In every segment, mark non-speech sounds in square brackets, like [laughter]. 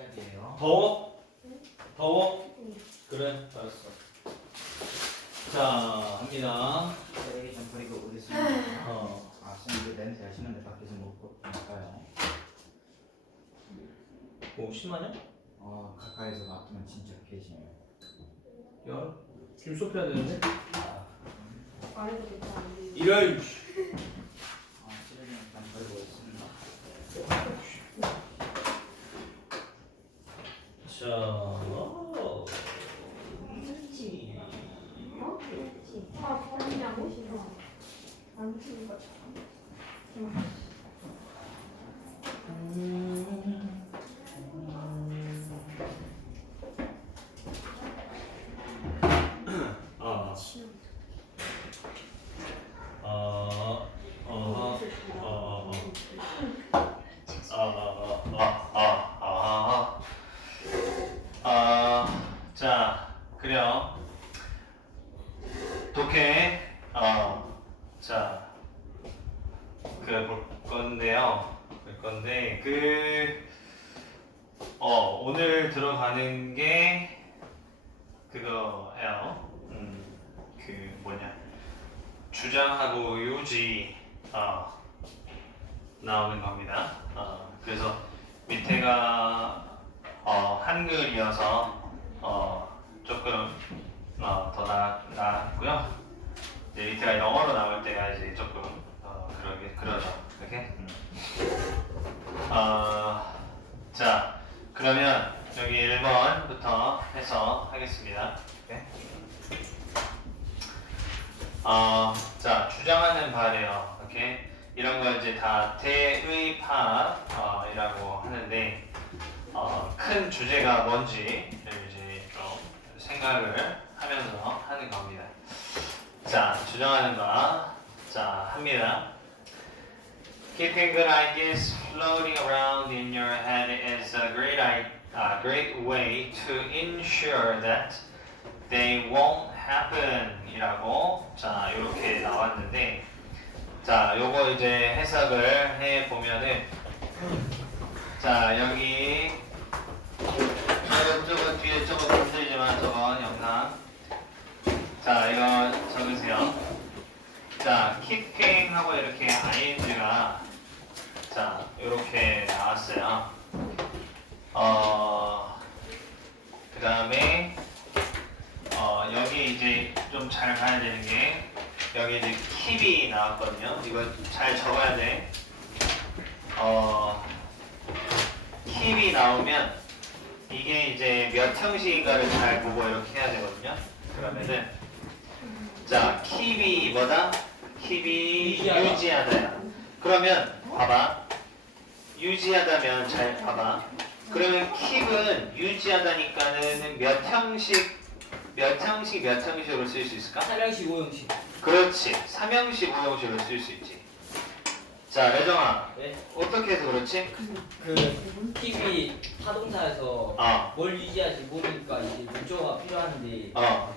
시작이에요. 더워? 더워? 그래, 알았어. 자, 합니다. 쓰레기 좀 버리고 오겠습니다. 어, 아, 선생님 이거 냄새 하시는데 밖에서 먹고 갈까요? 뭐 심하냐? 어, 가까이서 맡으면 진짜 괴심해요. 야, 좀 좁혀야 되는데? 말해도 괜찮은데. 이럴. 아, 쓰레기 일단 버리고 오겠습니다. 자, 어, 그렇지. 어? 그렇지. 아, 버리냐고 싫어. 안 주는 것처럼. 아, 어, 어, 어, 어, 어, 어, 어, 자, 그래요. 독해, 어, 자, 그 볼 건데요. 볼 건데, 그, 어, 오늘 들어가는 게, 그거예요. 음, 그 뭐냐. 주장하고 유지, 어, 나오는 겁니다. 어, 그래서 밑에가 어, 한글이어서 어, 조금 어, 더 나, 나았고요. 이제 밑에가 영어로 나올 때가 이제 조금 어, 그러게 그러죠. 이렇게. 음. 어, 자 그러면 여기 1번부터 해서 하겠습니다. 네. 어, 자 주장하는 바래요. 이렇게 이런 거 이제 다 대의파이라고 하는데 어, 큰 주제가 뭔지를 이제 좀 생각을 하면서 하는 겁니다. 자, 주장하는 바. 자, 합니다. Keeping good ideas floating around in your head is a great, uh, great way to ensure that they won't happen. 이라고, 자, 이렇게 나왔는데, 자, 요거 이제 해석을 해 보면은, 자, 여기, 저거, 뒤에 저거 힘들지만 저거 영상. 자, 이거 적으세요. 자, keeping 하고 이렇게 ing가 자, 이렇게 나왔어요. 어, 그 다음에 어, 여기 이제 봐야 되는 게 여기 이제 keep이 나왔거든요. 이거 잘 적어야 돼. 어, keep이 나오면 이게 이제 몇 형식인가를 잘 보고 이렇게 해야 되거든요. 그러면은 자, keep이 뭐다? 유지하다. 유지하다야. 그러면 봐봐. 유지하다면 잘 봐봐. 그러면 keep은 유지하다니까는 몇 형식 몇 형식 몇 형식으로 쓸 수 있을까? 사량식 오형식 그렇지. 3형식 5형식으로 쓸 수 있지. 자, 레정아. 네? 어떻게 해서 그렇지? 그 TV 타동사에서 어. 뭘 유지할지 모르니까 이제 목적어가 필요한데 어.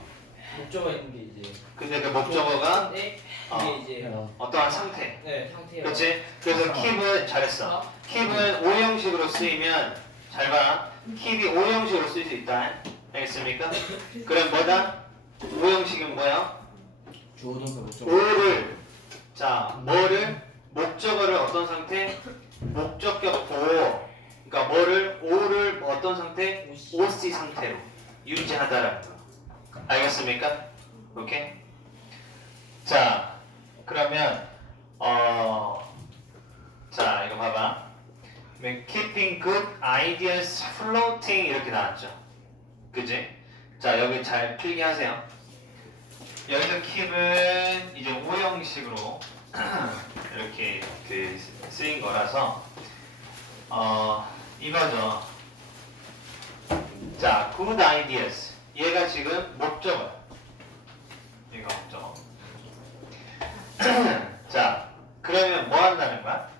목적어 있는 게 이제 근데 그 목적어가 네? 어. 이게 이제 어떠한 상태. 네 상태가 그렇지? 그래서 keep은 잘했어. 킵은 5형식으로 쓰이면 잘 봐. 킵이 5형식으로 쓰일 수 있다. 알겠습니까? 그럼 뭐다? 5형식은 뭐야? 주어 동사 목적어 5를 자 뭐를 목적어를 어떤 상태? 목적격 보호 그러니까 뭐를 5를 어떤 상태? OC 상태로 유지하다라는 거 알겠습니까? 오케이? 자 그러면 어자 이거 봐봐 keeping good ideas floating 이렇게 나왔죠 그지? 자 여기 잘 필기 하세요 여기서 keep은 이제 5형식으로 [clears throat] 이렇게 그 쓰인 거라서 어 이거죠 자 good ideas 얘가 지금 목적어야 이거 목적어 [clears throat] 자 그러면 뭐 한다는 거야?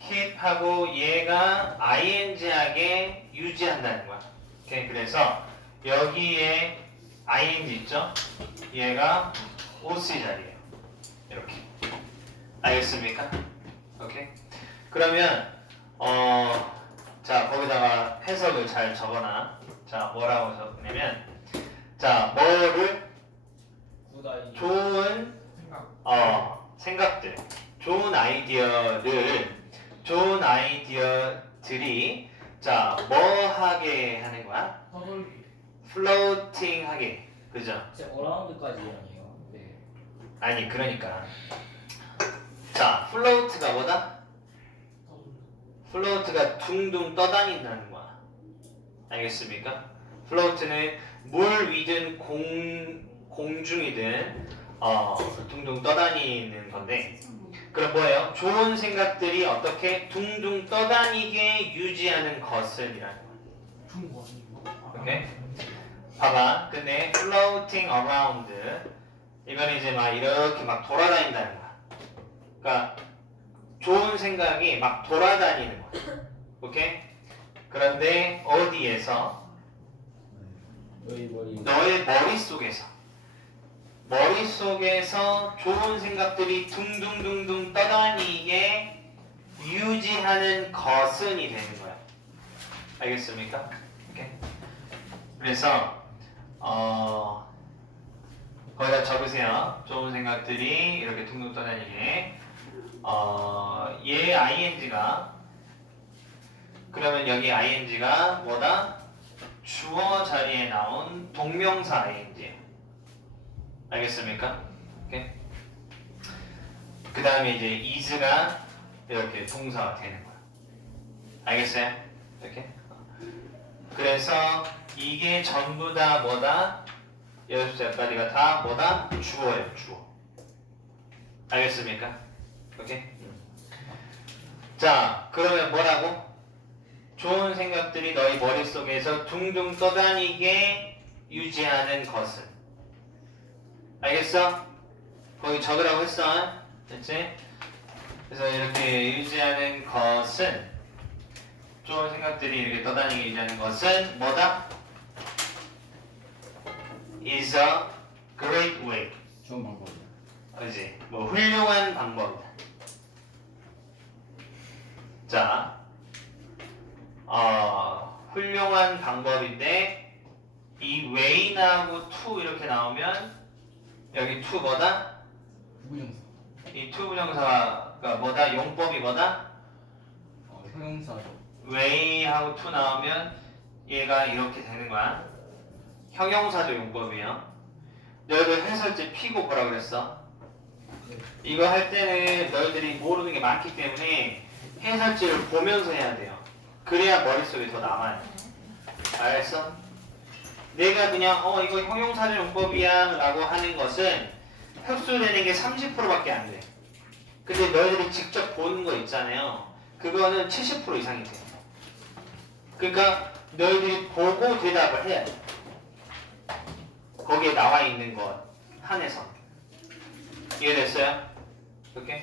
keep하고 얘가 ing하게 유지한다는 거야. 오케이 그래서 여기에 ing 있죠? 얘가 OC 자리예요. 이렇게 알겠습니까? 오케이 그러면 어 자 거기다가 해석을 잘 적어놔. 자 뭐라고 적냐면 자 뭐를 좋은. 어 생각들, 좋은 아이디어를 좋은 아이디어들이 자 뭐 하게 하는 거야? 서돌기. 플로팅 하게 그죠? 진짜 어라운드까지 아니에요 네 아니 그러니까 자 플로트가 뭐다? 플로트가 둥둥 떠다닌다는 거야 알겠습니까? 플로트는 물 위든 공 공중이든 어 둥둥 떠다니는 건데 그럼 뭐예요? 좋은 생각들이 어떻게 둥둥 떠다니게 유지하는 것을 이라는 거야. 중국 아니고. 오케이. 봐봐. 근데 floating around 이건 이제 막 이렇게 막 돌아다닌다는 거야. 그러니까 좋은 생각이 막 돌아다니는 거야. 오케이? 그런데 어디에서? 머리 너의 머릿속에서 머릿속에서 좋은 생각들이 둥둥둥둥 떠다니게 유지하는 것은이 되는 거야. 알겠습니까? 오케이. 그래서 어 거기다 적으세요. 좋은 생각들이 이렇게 둥둥 떠다니게 어 얘 ing가 그러면 여기 ing가 뭐다? 주어 자리에 나온 동명사 ing 알겠습니까? 그 다음에 이제 is가 이렇게 동사가 되는 거야. 알겠어요? 이렇게. 그래서 이게 전부 다 뭐다? 여섯 살까지가 다 뭐다? 주어예요, 주어. 알겠습니까? 오케이. 자, 그러면 뭐라고? 좋은 생각들이 너희 머릿속에서 둥둥 떠다니게 유지하는 것은 알겠어? 거기 적으라고 했어 됐지? 그래서 이렇게 유지하는 것은 좋은 생각들이 이렇게 떠다니게 유지하는 것은 뭐다? is a great way 좋은 방법이야 그지? 뭐 훌륭한 방법이다. 자, 어, 훌륭한 방법인데 이 way나 하고 to 이렇게 나오면 여기 to 뭐다? 부부정사 이 to 부정사가 뭐다? 용법이 뭐다? 어, 형용사죠 way하고 to 나오면 얘가 이렇게 되는 거야. 형용사조 용법이요. 너희들 해설제 피고 뭐라 그랬어? 이거 할 때는 너희들이 모르는 게 많기 때문에 해설지를 보면서 해야 돼요. 그래야 머릿속에 더 남아요. 알겠어? 내가 그냥 어 이거 형용사적 용법이야 라고 하는 것은 흡수되는 게 30%밖에 안 돼. 근데 너희들이 직접 보는 거 있잖아요. 그거는 70% 이상이 돼. 그러니까 너희들이 보고 대답을 해야 돼. 거기에 나와 있는 것 한해서. 이해됐어요? 오케이?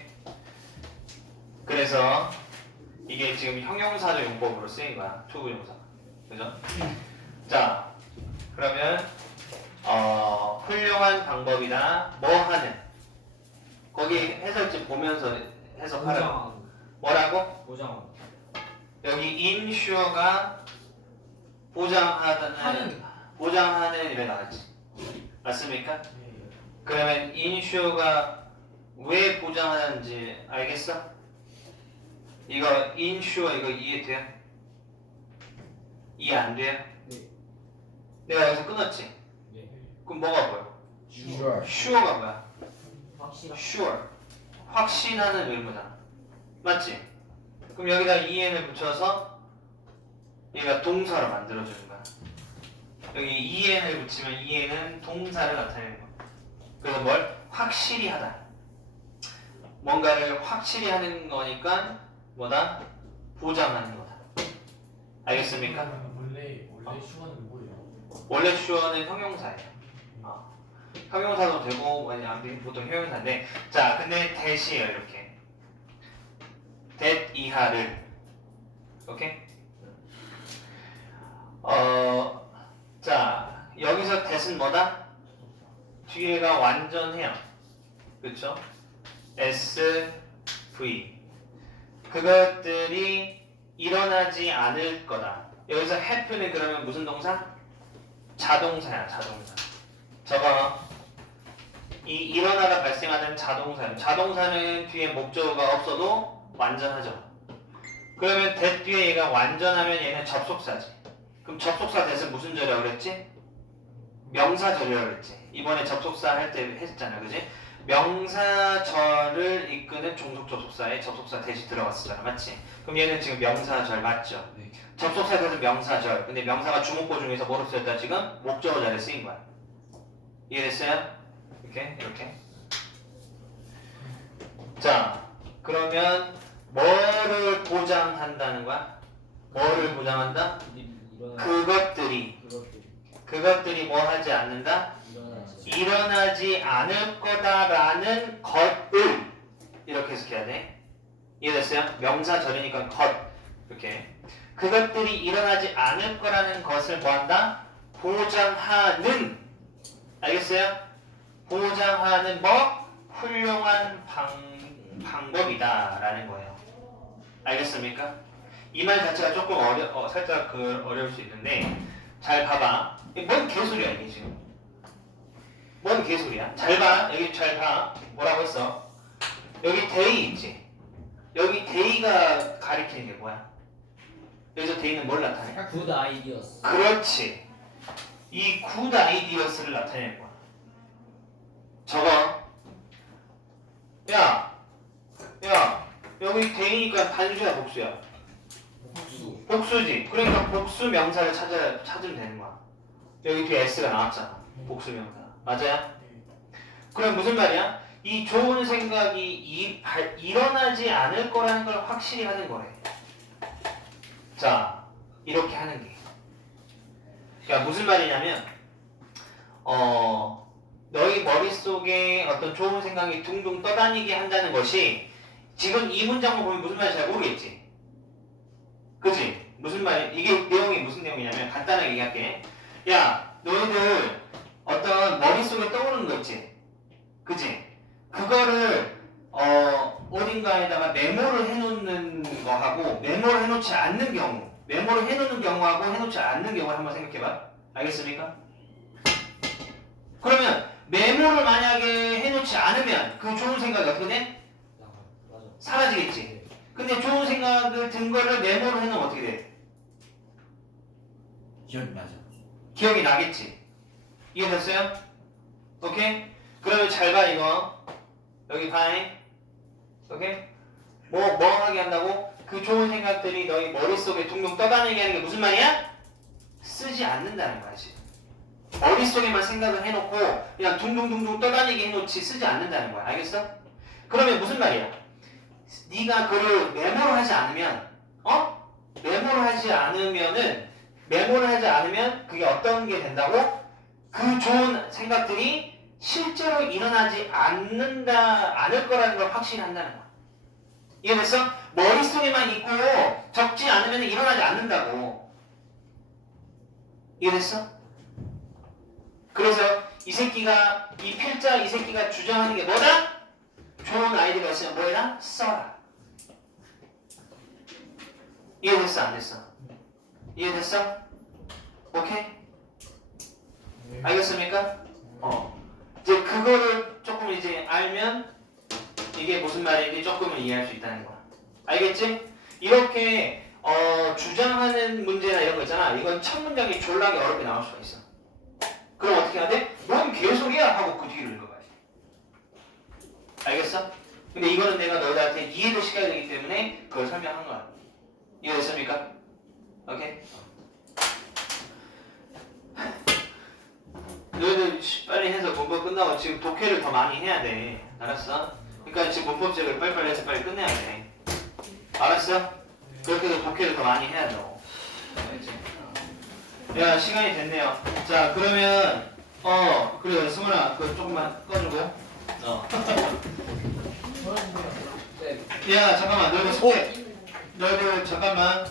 그래서 이게 지금 형용사적 용법으로 쓰인 거야. 투부정사. 그죠? 자, 그러면 어, 훌륭한 방법이다. 뭐 하는? 거기 해설지 보면서 해석하라고. 뭐라고? 보장 여기 insure가 보장하는 하는. 보장하는 이래 나왔지. 맞습니까? 네. 그러면 insure가 왜 보장하는지 알겠어? 이거 insure 이거 이해돼요? 이해 안 돼요? 네. 내가 여기서 끊었지? 네 그럼 뭐가 보여? sure sure가 뭐야? 확실한 sure 확신하는 의무다 맞지? 그럼 여기다 en을 붙여서 얘가 동사로 만들어주는 거야 여기 en을 붙이면 en은 동사를 나타내는 거야 그래서 뭘? 확실히 하다 뭔가를 확실히 하는 거니까 뭐다? 보장하는 거다 알겠습니까? 원래 원래 슈가는? 원래 sure는 형용사예요. 어. 형용사도 되고 뭐 아니 안 되긴 보통 형용사인데. 자 근데 대시예요 이렇게. That 이하를. 오케이? 어자 여기서 that은 뭐다? 뒤에가 완전해요. 그쵸? S V. 그것들이 일어나지 않을 거다. 여기서 happen은 그러면 무슨 동사? 자동사야, 자동사. 저거 이 일어나가 발생하는 자동사예요. 자동사는 뒤에 목적어가 없어도 완전하죠. 그러면 that 뒤에 얘가 완전하면 얘는 접속사지. 그럼 접속사 대신 무슨 절이라고 그랬지? 명사절이라고 그랬지. 이번에 접속사 할 때 했잖아, 그지? 명사절을 이끄는 종속 접속사에 접속사 대시 들어갔었잖아, 맞지? 그럼 얘는 지금 명사절 맞죠? 네. 접속사에 대해서 명사절. 근데 명사가 주목보 중에서 뭐로 쓰였다 지금? 목적어 자리에 쓰인 거야. 이해됐어요? 이렇게 이렇게. 자, 그러면 뭐를 보장한다는 거야? 뭐를 보장한다? 그것들이 그것들 그것들이 뭐 하지 않는다? 일어나지 않을 거다라는 것을 이렇게 해석해야 돼. 이해됐어요? 명사절이니까 것 이렇게 그것들이 일어나지 않을 거라는 것을 뭐한다? 보장하는 알겠어요? 보장하는 뭐 훌륭한 방, 방법이다 라는 거예요. 알겠습니까? 이 말 자체가 조금 어려 어, 살짝 그 어려울 수 있는데 잘 봐봐. 뭔 개소리야 이게 지금? 뭔 개소리야? 잘 봐. 여기 잘 봐. 뭐라고 했어? 여기 데이 있지? 여기 데이가 가리키는 게 뭐야? 여기서 데이는 뭘 나타내? 굿 아이디어스 그렇지. 이굿 아이디어스를 나타내는 거야. 저거. 야, 야, 여기 데이니까 단수야 복수야? 복수 복수지. 그러니까 복수 명사를 찾아 찾으면 되는 거야. 여기 뒤에 s가 나왔잖아. 복수 명사. 맞아요? 그럼 무슨 말이야? 이 좋은 생각이 이, 발- 일어나지 않을 거라는 걸 확실히 하는 거래. 자, 이렇게 하는 게. 그러니까 무슨 말이냐면, 어, 너희 머릿속에 어떤 좋은 생각이 둥둥 떠다니게 한다는 것이 지금 이 문장만 보면 무슨 말인지 잘 모르겠지? 그지? 무슨 말, 이게 내용이 무슨 내용이냐면 간단하게 얘기할게. 야, 너희들 어떤 머릿속에 떠오르는 거 있지? 그지? 그거를 어, 어딘가에다가 메모를 해놓는 거하고 메모를 해놓지 않는 경우 메모를 해놓는 경우하고 해놓지 않는 경우를 한번 생각해봐 알겠습니까? 그러면 메모를 만약에 해놓지 않으면 그 좋은 생각이 어떻게 돼? 사라지겠지 근데 좋은 생각을 든 거를 메모를 해놓으면 어떻게 돼? 기억나죠 기억이 나겠지 이해됐어요? 오케이? 그러면 잘 봐 이거 여기 봐잉 오케이? 뭐, 뭐 하게 한다고? 그 좋은 생각들이 너희 머릿속에 둥둥 떠다니게 하는 게 무슨 말이야? 쓰지 않는다는 거야 지금 머릿속에만 생각을 해놓고 그냥 둥둥둥둥 떠다니게 해놓지 쓰지 않는다는 거야 알겠어? 그러면 무슨 말이야? 네가 그를 메모를 하지 않으면 어? 메모를 하지 않으면은 메모를 하지 않으면 그게 어떤 게 된다고? 그 좋은 생각들이 실제로 일어나지 않는다, 않을 거라는 걸 확신히 한다는 거야. 이해됐어? 머릿속에만 있고 적지 않으면 일어나지 않는다고. 이해됐어? 그래서 이 새끼가, 이 필자 이 새끼가 주장하는 게 뭐다? 좋은 아이디어가 있으면 뭐해라? 써라. 이해됐어? 안 됐어? 이해됐어? 오케이? 알겠습니까? 이게 무슨 말인지 조금은 이해할 수 있다는 거야. 알겠지? 이렇게 어, 주장하는 문제나 이런 거 있잖아. 이건 첫 문장이 졸라게 어렵게 나올 수가 있어. 그럼 어떻게 해야 돼? 뭔 개소리야 하고 그 뒤를 읽어봐야 돼. 알겠어? 근데 이거는 내가 너희들한테 이해도 시켜야 되기 때문에 그걸 설명한 거야. 이해됐습니까? 오케이? 너희들 씨, 빨리 해서 문법 끝나고 지금 독해를 더 많이 해야 돼. 알았어? 그러니까 지금 문법책을 빨리빨리 해서 빨리 끝내야 돼. 알았어? 그렇게 해서 독해를 더 많이 해야 돼. 알겠지? 야 시간이 됐네요. 자 그러면 어 그래 승훈아 그 조금만 꺼주고. 어. 네 [laughs] 야 잠깐만 너희들 숙제. 너희들 잠깐만